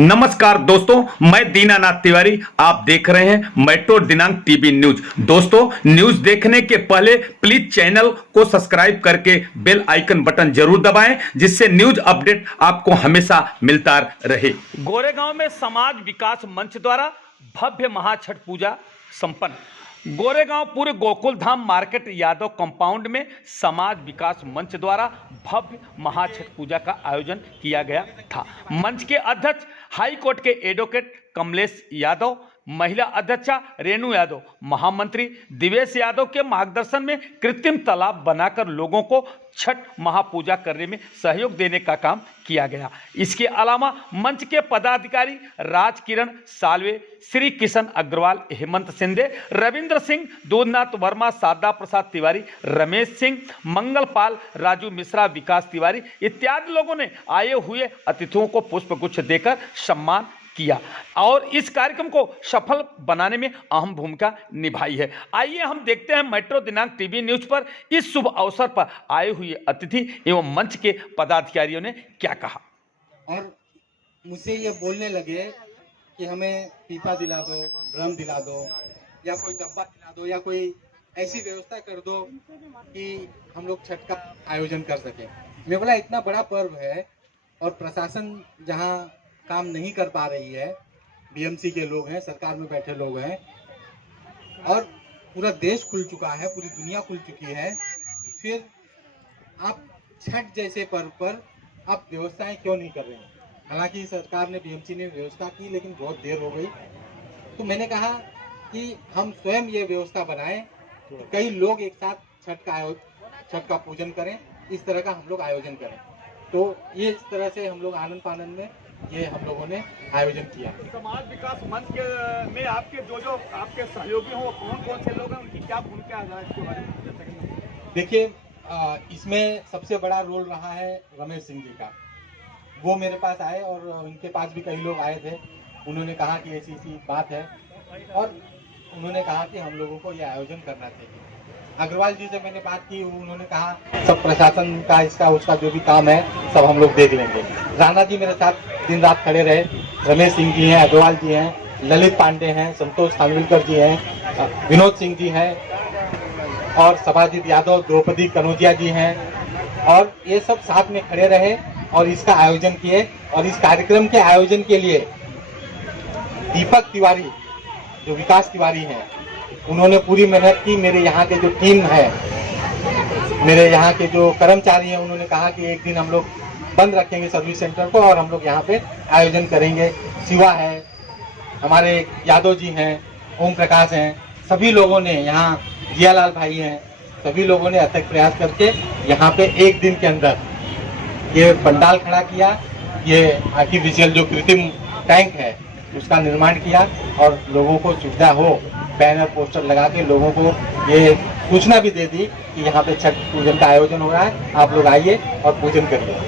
नमस्कार दोस्तों, मैं दीनानाथ तिवारी। आप देख रहे हैं मेट्रो दिनांक टीवी न्यूज। दोस्तों, न्यूज देखने के पहले प्लीज चैनल को सब्सक्राइब करके बेल आइकन बटन जरूर दबाएं, जिससे न्यूज अपडेट आपको हमेशा मिलता रहे। गोरेगांव में समाज विकास मंच द्वारा भव्य महाछठ पूजा संपन्न। गोरेगांव पूरे गोकुल धाम मार्केट यादव कंपाउंड में समाज विकास मंच द्वारा भव्य महाछठ पूजा का आयोजन किया गया था। मंच के अध्यक्ष हाई कोर्ट के एडवोकेट कमलेश यादव, महिला अध्यक्षा रेणु यादव, महामंत्री दिवेश यादव के मार्गदर्शन में कृत्रिम तालाब बनाकर लोगों को छठ महापूजा करने में सहयोग देने का काम किया गया। इसके अलावा मंच के पदाधिकारी राज किरण सालवे, श्री किशन अग्रवाल, हेमंत सिंधे, रविंद्र सिंह, दूधनाथ वर्मा, शारदा प्रसाद तिवारी, रमेश सिंह, मंगलपाल, राजू मिश्रा, विकास तिवारी इत्यादि लोगों ने आए हुए अतिथियों को पुष्पगुच्छ देकर सम्मान किया और इस कार्यक्रम को सफल बनाने में अहम भूमिका निभाई है। आइए हम देखते हैं मेट्रो दिनांक टीवी न्यूज पर इस शुभ अवसर पर आए हुए अतिथि एवं मंच के पदाधिकारियों ने क्या कहा। और मुझसे ये बोलने लगे कि हमें पीपा दिला दो, ड्रम दिला दो, या कोई डब्बा दिला दो, या कोई ऐसी व्यवस्था कर दो कि हम लोग छठ का आयोजन कर सकें। मैं बोला इतना बड़ा पर्व है और प्रशासन जहाँ काम नहीं कर पा रही है, बीएमसी के लोग हैं, सरकार में बैठे लोग हैं, और पूरा देश खुल चुका है, पूरी दुनिया खुल चुकी है, फिर आप छठ जैसे पर्व पर आप व्यवस्थाएं क्यों नहीं कर रहे हैं। हालांकि सरकार ने, बीएमसी ने व्यवस्था की, लेकिन बहुत देर हो गई। तो मैंने कहा कि हम स्वयं ये व्यवस्था बनाएं, कई लोग एक साथ छठ का पूजन करें, इस तरह का हम लोग आयोजन करें। तो ये इस तरह से हम लोग आनंद पानंद में ये हम लोगों ने आयोजन किया। समाज विकास मंच में आपके जो आपके सहयोगी हो, कौन कौन से लोग हैं, उनकी क्या भूमिका है, इसके बारे में? देखिए, इसमें सबसे बड़ा रोल रहा है रमेश सिंह जी का। वो मेरे पास आए और उनके पास भी कई लोग आए थे। उन्होंने कहा कि ऐसी बात है और उन्होंने कहा कि हम लोगों को ये आयोजन करना चाहिए। अग्रवाल जी से मैंने बात की, उन्होंने कहा सब प्रशासन का, इसका उसका जो भी काम है सब हम लोग देख लेंगे। राणा जी मेरे साथ दिन रात खड़े रहे। रमेश सिंह जी हैं, अग्रवाल जी हैं, ललित पांडे हैं, संतोष खानविलकर जी हैं, विनोद सिंह जी हैं, और सभाजीत यादव, द्रौपदी कनौजिया जी हैं, और ये सब साथ में खड़े रहे और इसका आयोजन किए। और इस कार्यक्रम के आयोजन के लिए दीपक तिवारी, जो विकास तिवारी हैं, उन्होंने पूरी मेहनत की। मेरे यहाँ के जो टीम है, मेरे यहाँ के जो कर्मचारी हैं, उन्होंने कहा कि एक दिन हम लोग बंद रखेंगे सर्विस सेंटर को और हम लोग यहाँ पे आयोजन करेंगे। शिवा है, हमारे यादव जी हैं, ओम प्रकाश हैं, सभी लोगों ने, यहाँ जियालाल भाई हैं, सभी लोगों ने अथक प्रयास करके यहाँ पे एक दिन के अंदर ये पंडाल खड़ा किया। ये आर्टिफिशियल जो कृत्रिम टैंक है उसका निर्माण किया और लोगों को सुविधा हो, बैनर पोस्टर लगा के लोगों को ये सूचना भी दे दी कि यहाँ पे छठ पूजन का आयोजन हो रहा है, आप लोग आइए और पूजन करिए।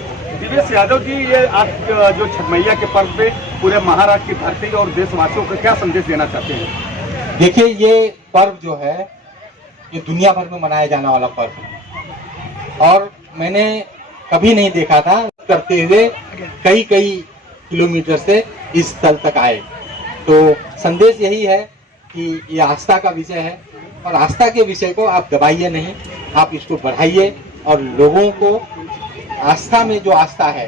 दिवेश यादव जी, ये आप जो छठ मैया के पर्व पे पूरे महाराष्ट्र की धरती और देशवासियों को क्या संदेश देना चाहते हैं? देखिए, ये पर्व जो है ये दुनिया भर में मनाया जाने वाला पर्व है और मैंने कभी नहीं देखा था करते हुए कई किलोमीटर से इस स्थल तक आए। तो संदेश यही है कि ये आस्था का विषय है और आस्था के विषय को आप दबाइए नहीं, आप इसको बढ़ाइए और लोगों को आस्था में जो आस्था है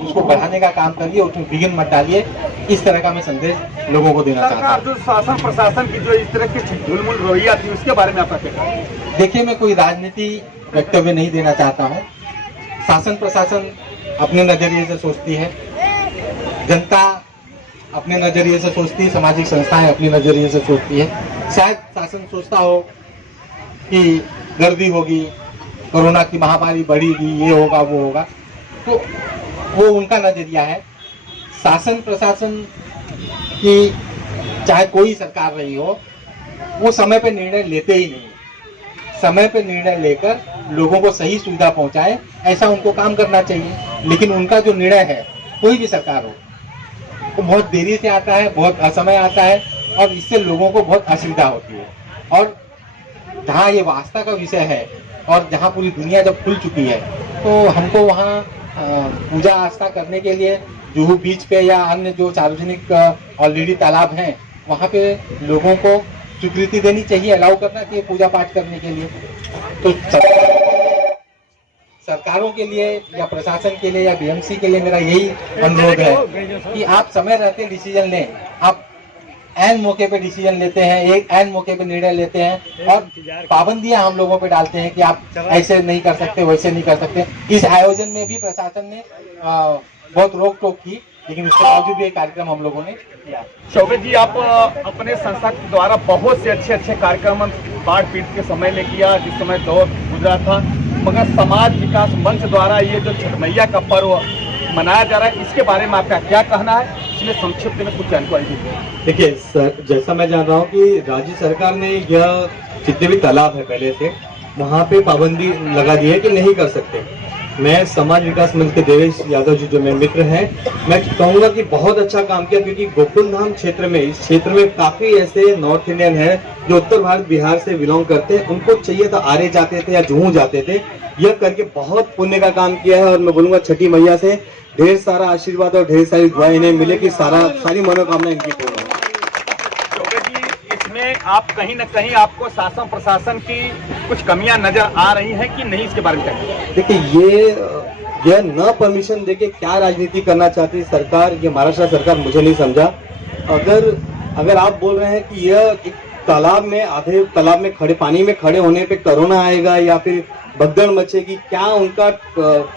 उसको बढ़ाने का काम करिए, उसमें विघ्न मत डालिए। इस तरह का मैं संदेश लोगों को देना चाहता हूँ। जो शासन प्रशासन की जो इस तरह की ढुलमुल रवैया थी, उसके बारे में आपका क्या कहना है? देखिए, मैं कोई राजनीति वक्तव्य नहीं देना चाहता हूँ। शासन प्रशासन अपने नजरिए से सोचती है, जनता अपने नजरिए से सोचती है, सामाजिक संस्थाएं अपने नजरिए से सोचती है। शायद शासन सोचता हो कि गर्दी होगी, कोरोना की महामारी बढ़ेगी, ये होगा वो होगा, तो वो उनका नजरिया है। शासन प्रशासन की चाहे कोई सरकार रही हो, वो समय पे निर्णय लेते ही नहीं। समय पे निर्णय लेकर लोगों को सही सुविधा पहुंचाए, ऐसा उनको काम करना चाहिए। लेकिन उनका जो निर्णय है, कोई भी सरकार हो, वो बहुत देरी से आता है, बहुत असमय आता है और इससे लोगों को बहुत असुविधा होती है। और जहाँ ये आस्था का विषय है और जहाँ पूरी दुनिया जब खुल चुकी है, तो हमको वहाँ पूजा आस्था करने के लिए जुहू बीच पे या अन्य जो सार्वजनिक ऑलरेडी तालाब हैं वहाँ पे लोगों को स्वीकृति देनी चाहिए, अलाउ करना चाहिए पूजा पाठ करने के लिए। तो सरकारों के लिए या प्रशासन के लिए या बीएमसी के लिए मेरा यही अनुरोध है कि आप समय रहते डिसीजन लें। आप ऐन मौके पे डिसीजन लेते हैं, एक ऐन मौके पे निर्णय लेते हैं और पाबंदियां हम लोगों पे डालते हैं कि आप ऐसे नहीं कर सकते, वैसे नहीं कर सकते। इस आयोजन में भी प्रशासन ने बहुत रोक टोक की, लेकिन उसके बावजूद भी एक कार्यक्रम हम लोगों ने किया। चौबे जी, आप अपने संस्था के द्वारा बहुत से अच्छे कार्यक्रम बाढ़ पीड़ित के समय में किया, जिस समय दौर गुजरा था, मगर समाज विकास मंच द्वारा ये जो छठ मैया का पर्व मनाया जा रहा है, इसके बारे में आपका क्या कहना है? इसमें संक्षिप्त में कुछ जानकारी दीजिए। देखिए सर, जैसा मैं जान रहा हूँ कि राज्य सरकार ने यह जितने भी तालाब है पहले से वहाँ पे पाबंदी लगा दी है कि नहीं कर सकते। मैं समाज विकास मंच के देवेश यादव जी जो मेरे मित्र हैं, मैं कहूँगा कि बहुत अच्छा काम किया, क्योंकि गोकुल धाम क्षेत्र में, इस क्षेत्र में काफी ऐसे नॉर्थ इंडियन है जो उत्तर भारत बिहार से बिलोंग करते हैं, उनको चाहिए था आरे जाते थे या जुहू जाते थे। यह करके बहुत पुण्य का काम किया है और मैं बोलूंगा छठी मैया से ढेर सारा आशीर्वाद और ढेर सारी दुआएं इन्हें मिले कि सारी मनोकामना इनकी पूर्ण हो। चौबे जी, इसमें आप कहीं न कहीं आपको शासन प्रशासन की कुछ कमियां नजर आ रही हैं कि नहीं, इसके बारे में क्या? देखिए यह न परमिशन देके क्या राजनीति करना चाहती है सरकार, ये महाराष्ट्र सरकार, मुझे नहीं समझा। अगर आप बोल रहे हैं कि यह एक तालाब में, आधे तालाब में खड़े, पानी में खड़े होने पे कोरोना आएगा या फिर भगदड़ मचेगी, क्या उनका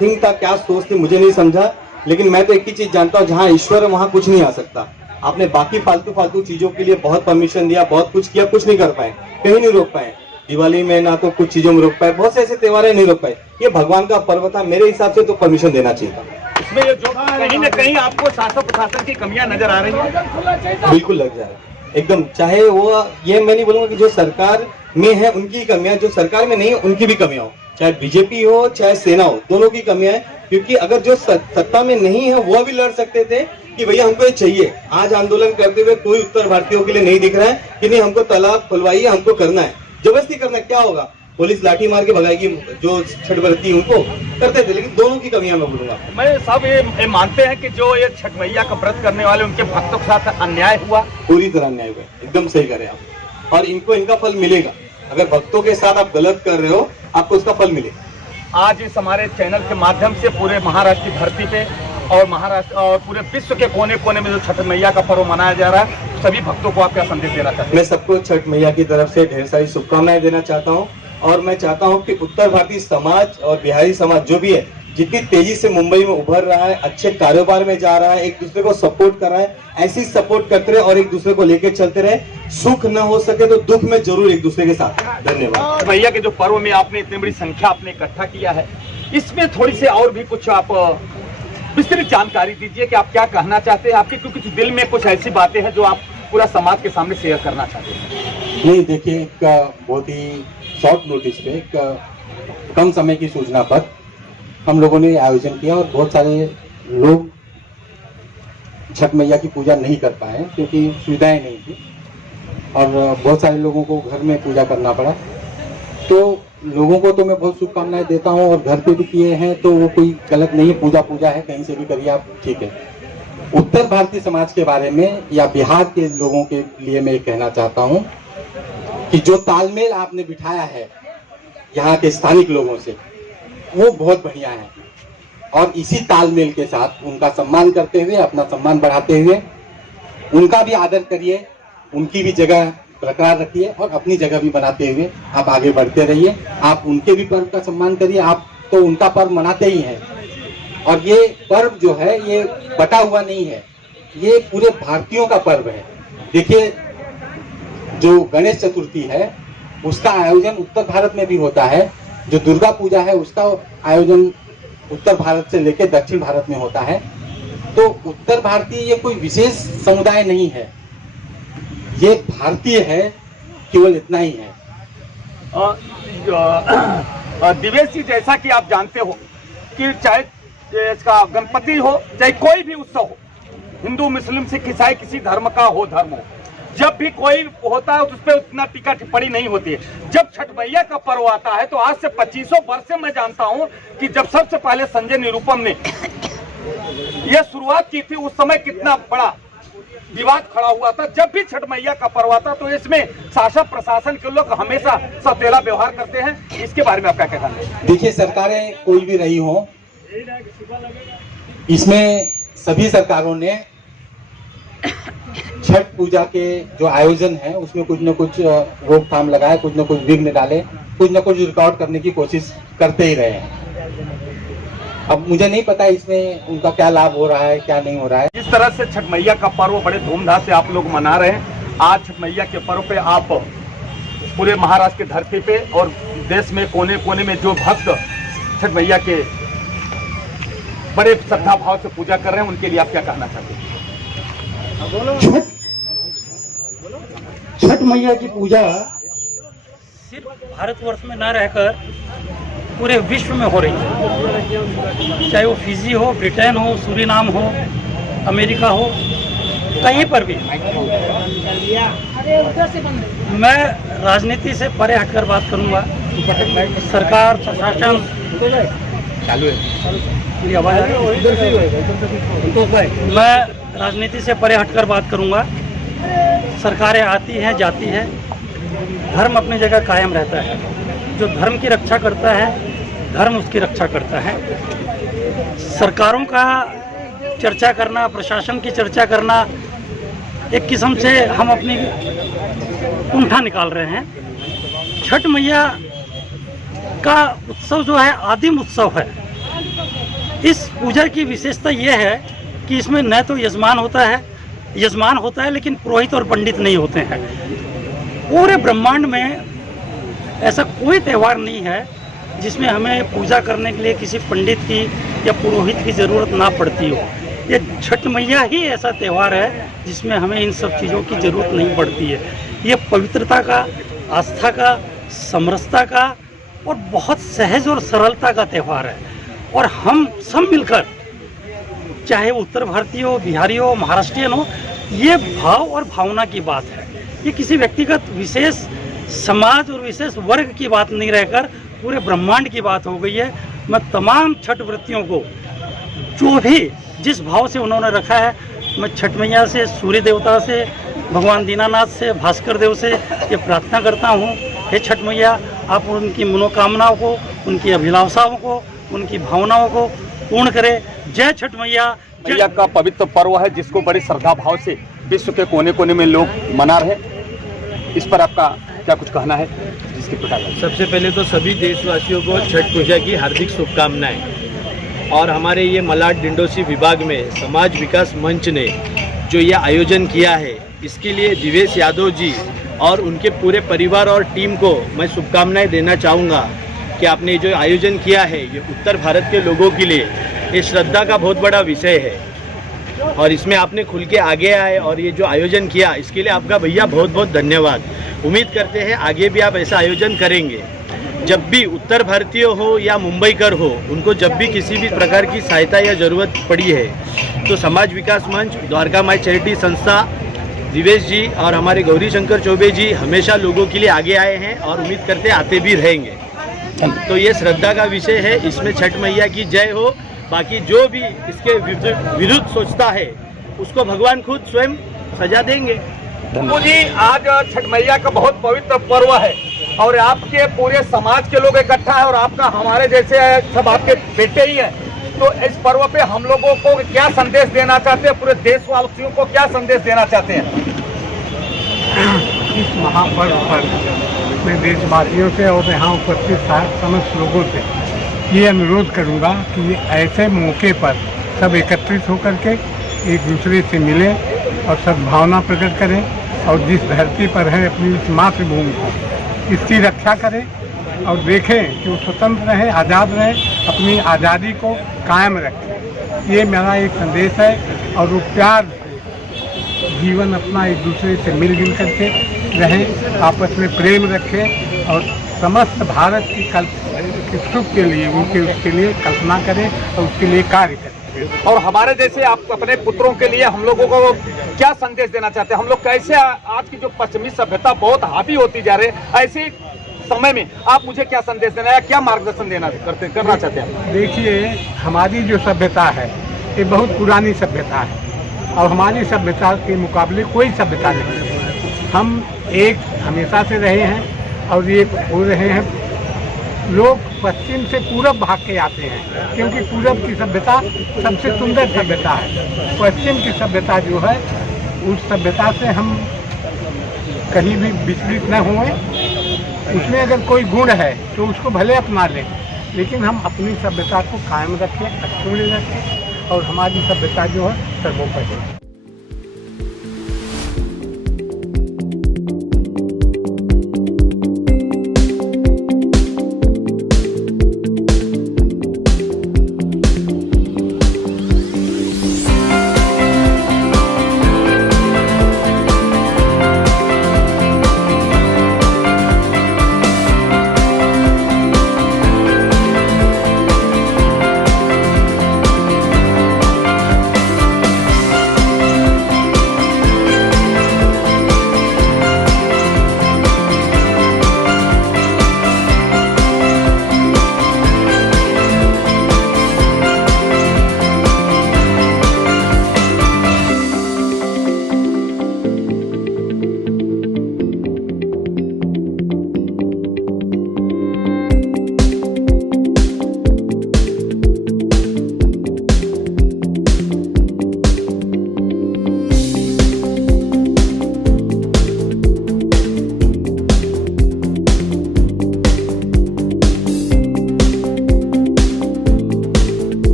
थिंक था, क्या सोच थी, मुझे नहीं समझा। लेकिन मैं तो एक ही चीज जानता हूँ, जहाँ ईश्वर है वहाँ कुछ नहीं आ सकता। आपने बाकी फालतू चीजों के लिए बहुत परमिशन दिया, बहुत कुछ किया, कुछ नहीं कर पाए, कहीं नहीं रोक पाए। दिवाली में ना तो कुछ चीजों में रोक पाए, बहुत से ऐसे त्योहार नहीं रोक पाए। ये भगवान का पर्व था, मेरे हिसाब से तो परमिशन देना चाहिए था। इसमें ये जो कहीं न कहीं आपको शासन प्रशासन की कमियां नजर आ रही है, बिल्कुल लग जाए एकदम। चाहे वो, ये मैं नहीं बोलूंगा कि जो सरकार में है उनकी कमियां, जो सरकार में नहीं है उनकी भी कमियां हो, चाहे बीजेपी हो चाहे सेना हो, दोनों की कमियां है। क्योंकि अगर जो सत्ता में नहीं है वो भी लड़ सकते थे कि भैया हमको ये चाहिए। आज आंदोलन करते हुए कोई उत्तर भारतीयों के लिए नहीं दिख रहा है कि नहीं हमको तालाब खुलवाइए, हमको करना है, जबरदस्ती करना है, क्या होगा? पुलिस लाठी मार के भगाएगी जो छठ व्रती उनको करते थे। लेकिन दोनों की कमियां मैं बोलूंगा। मैं सब ये मानते हैं कि जो ये छठ मैया का व्रत करने वाले उनके भक्तों के साथ अन्याय हुआ, पूरी तरह अन्याय हुआ, एकदम सही करें आप, और इनको इनका फल मिलेगा। अगर भक्तों के साथ आप गलत कर रहे हो, आपको उसका फल मिलेगा। आज इस हमारे चैनल के माध्यम से पूरे महाराष्ट्र की धरती पे और महाराष्ट्र और पूरे विश्व के कोने कोने में जो छठ मैया का पर्व मनाया जा रहा है, सभी भक्तों को आप क्या संदेश देना चाहते हैं? मैं सबको छठ मैया की तरफ से ढेर सारी शुभकामनाएं देना चाहता हूं, और मैं चाहता हूं कि उत्तर भारतीय समाज और बिहारी समाज जो भी है, जितनी तेजी से मुंबई में उभर रहा है, अच्छे कारोबार में जा रहा है, एक दूसरे को सपोर्ट कर रहा है, ऐसी सपोर्ट करते रहे और एक दूसरे को लेकर चलते रहे। सुख न हो सके तो दुख में जरूर एक दूसरे के साथ। धन्यवाद। भैया के जो पर्व में आपने इतनी बड़ी संख्या आपने इकट्ठा किया है, इसमें थोड़ी सी और भी कुछ आप विस्तृत जानकारी दीजिए कि आप क्या कहना चाहते हैं, आपके कुछ दिल में कुछ ऐसी बातें हैं जो आप पूरा समाज के सामने शेयर करना चाहते हैं? नहीं, देखिए, एक बहुत ही शॉर्ट नोटिस पे, एक कम समय की सूचना पर हम लोगों ने आयोजन किया और बहुत सारे लोग छठ मैया की पूजा नहीं कर पाए क्योंकि सुविधाएं नहीं थी और बहुत सारे लोगों को घर में पूजा करना पड़ा। तो लोगों को तो मैं बहुत शुभकामनाएं देता हूं, और घर पे भी किए हैं तो वो कोई गलत नहीं है, पूजा है, कहीं से भी करिए आप, ठीक है। उत्तर भारतीय समाज के बारे में या बिहार के लोगों के लिए मैं कहना चाहता हूं कि जो तालमेल आपने बिठाया है यहाँ के स्थानिक लोगों से, वो बहुत बढ़िया है, और इसी तालमेल के साथ उनका सम्मान करते हुए, अपना सम्मान बढ़ाते हुए, उनका भी आदर करिए, उनकी भी जगह बरकरार रखिए और अपनी जगह भी बनाते हुए आप आगे बढ़ते रहिए। आप उनके भी पर्व का सम्मान करिए, आप तो उनका पर्व मनाते ही हैं, और ये पर्व जो है ये बटा हुआ नहीं है, ये पूरे भारतीयों का पर्व है। देखिए, जो गणेश चतुर्थी है उसका आयोजन उत्तर भारत में भी होता है, जो दुर्गा पूजा है उसका आयोजन उत्तर भारत से लेकर दक्षिण भारत में होता है। तो उत्तर भारतीय ये कोई विशेष समुदाय नहीं है, ये भारतीय है, केवल इतना ही है। दिवेश जी, जैसा कि आप जानते हो कि चाहे इसका गणपति हो चाहे कोई भी उत्सव हो, हिंदू मुस्लिम सिख ईसाई किसी धर्म का हो, धर्म हो, जब भी कोई होता है उस पर उतना टीका टिप्पणी नहीं होती है। जब छठ मैया का पर्व आता है तो आज से 2500 वर्ष से मैं जानता हूं कि जब सबसे पहले संजय निरुपम ने यह शुरुआत की थी, उस समय कितना बड़ा विवाद खड़ा हुआ था। जब भी छठ मैया का पर्व आता तो इसमें शासन प्रशासन के लोग हमेशा सौतेला व्यवहार करते हैं। इसके बारे में आपका क्या कहना है? देखिए, सरकारें कोई भी रही हो, इसमें सभी सरकारों ने छठ पूजा के जो आयोजन है उसमें कुछ न कुछ रोकथाम लगाए, कुछ न कुछ विघ्न डाले, कुछ न कुछ रिकॉर्ड करने की कोशिश करते ही रहे हैं। अब मुझे नहीं पता इसमें उनका क्या लाभ हो रहा है, क्या नहीं हो रहा है। जिस तरह से छठ मैया का पर्व बड़े धूमधाम से आप लोग मना रहे हैं, आज छठ मैया के पर्व पे आप पूरे महाराष्ट्र की धरती पे और देश में कोने कोने में जो भक्त छठ मैया के बड़े श्रद्धा भाव से पूजा कर रहे हैं, उनके लिए आप क्या कहना चाहते हैं? छठ मैया की पूजा सिर्फ भारतवर्ष में न रहकर पूरे विश्व में हो रही है। चाहे वो फिजी हो, ब्रिटेन हो, सूरीनाम हो, अमेरिका हो, कहीं पर भी। मैं राजनीति से परे हटकर बात करूंगा। सरकार, प्रशासन, चालू है, मेरी आवाज़ आ रही है? मैं राजनीति से परे हटकर बात करूंगा। सरकारें आती हैं, जाती हैं, धर्म अपनी जगह कायम रहता है। जो धर्म की रक्षा करता है, धर्म उसकी रक्षा करता है। सरकारों का चर्चा करना, प्रशासन की चर्चा करना, एक किस्म से हम अपनी कुंठा निकाल रहे हैं। छठ मैया का उत्सव जो है आदिम उत्सव है। इस पूजा की विशेषता यह है कि इसमें न तो यजमान होता है लेकिन पुरोहित और पंडित नहीं होते हैं। पूरे ब्रह्मांड में ऐसा कोई त्यौहार नहीं है जिसमें हमें पूजा करने के लिए किसी पंडित की या पुरोहित की ज़रूरत ना पड़ती हो। ये छठ मैया ही ऐसा त्यौहार है जिसमें हमें इन सब चीज़ों की ज़रूरत नहीं पड़ती है। ये पवित्रता का, आस्था का, समरसता का और बहुत सहज और सरलता का त्यौहार है। और हम सब मिलकर, चाहे वो उत्तर भारतीय हो, बिहारी हो, महाराष्ट्रियन हो, ये भाव और भावना की बात है। ये किसी व्यक्तिगत विशेष समाज और विशेष वर्ग की बात नहीं रहकर पूरे ब्रह्मांड की बात हो गई है। मैं तमाम छठ व्रतियों को जो भी जिस भाव से उन्होंने रखा है, मैं छठ मैया से, सूर्य देवता से, भगवान दीनानाथ से, भास्कर देव से ये प्रार्थना करता हूँ, हे छठ मैया, आप उनकी मनोकामनाओं को, उनकी अभिलाषाओं को, उनकी भावनाओं को पूर्ण करें। जय छठ मैया। मैया का पवित्र पर्व है जिसको बड़ी श्रद्धा भाव से विश्व के कोने कोने में लोग मना रहे हैं। इस पर आपका क्या कुछ कहना है? जिसके प्रकार सबसे पहले तो सभी देशवासियों को छठ पूजा की हार्दिक शुभकामनाएं। और हमारे ये मलाड डिंडोसी विभाग में समाज विकास मंच ने जो ये आयोजन किया है, इसके लिए दिवेश यादव जी और उनके पूरे परिवार और टीम को मैं शुभकामनाएं देना चाहूँगा कि आपने जो आयोजन किया है, ये उत्तर भारत के लोगों के लिए ये श्रद्धा का बहुत बड़ा विषय है और इसमें आपने खुल के आगे आए और ये जो आयोजन किया, इसके लिए आपका भैया बहुत बहुत धन्यवाद। उम्मीद करते हैं आगे भी आप ऐसा आयोजन करेंगे। जब भी उत्तर भारतीय हो या मुंबईकर हो, उनको जब भी किसी भी प्रकार की सहायता या ज़रूरत पड़ी है तो समाज विकास मंच, द्वारका माई चैरिटी संस्था, दिवेश जी और हमारे गौरी शंकर चौबे जी हमेशा लोगों के लिए आगे आए हैं और उम्मीद करते आते भी रहेंगे। तो ये श्रद्धा का विषय है, इसमें छठ मैया की जय हो। बाकी जो भी इसके विरुद्ध सोचता है उसको भगवान खुद स्वयं सजा देंगे। जी, आज छठ मैया का बहुत पवित्र पर्व है और आपके पूरे समाज के लोग इकट्ठा है और आपका हमारे जैसे सब आपके बेटे ही है। तो इस पर्व पे हम लोगों को क्या संदेश देना चाहते हैं? पूरे देशवासियों को क्या संदेश देना चाहते हैं? इस महापर्व पर मैं देशवासियों से और यहाँ उपस्थित समस्त लोगों से ये अनुरोध करूँगा कि ऐसे मौके पर सब एकत्रित होकर के एक दूसरे से मिलें और सद्भावना प्रकट करें और जिस धरती पर है अपनी इस मातृभूमि को, इसकी रक्षा करें और देखें कि वो स्वतंत्र रहे, आज़ाद रहे, अपनी आज़ादी को कायम रखें। ये मेरा एक संदेश है और वो प्यार से जीवन अपना एक दूसरे से मिलजुल करके रहें, आपस में प्रेम रखें और समस्त भारत की सुख के लिए उसके लिए कल्पना करें और उसके लिए कार्य करें। और हमारे जैसे आप अपने पुत्रों के लिए हम लोगों को क्या संदेश देना चाहते हैं? हम लोग कैसे आज की जो पश्चिमी सभ्यता बहुत हावी होती जा रही है, ऐसे समय में आप मुझे क्या संदेश देना है, क्या मार्गदर्शन करना चाहते हैं? देखिए, हमारी जो सभ्यता है ये बहुत पुरानी सभ्यता है और हमारी सभ्यता के मुकाबले कोई सभ्यता नहीं है। हम एक हमेशा से रहे हैं और ये हो रहे हैं। लोग पश्चिम से पूरब भाग के आते हैं क्योंकि पूरब की सभ्यता सबसे सुंदर सभ्यता है। पश्चिम की सभ्यता जो है उस सभ्यता से हम कहीं भी विचलित न हुए। उसमें अगर कोई गुण है तो उसको भले अपना लें, लेकिन हम अपनी सभ्यता को कायम रखें, अक्षुण्ण रखें और हमारी सभ्यता जो है सर्वोपरि है।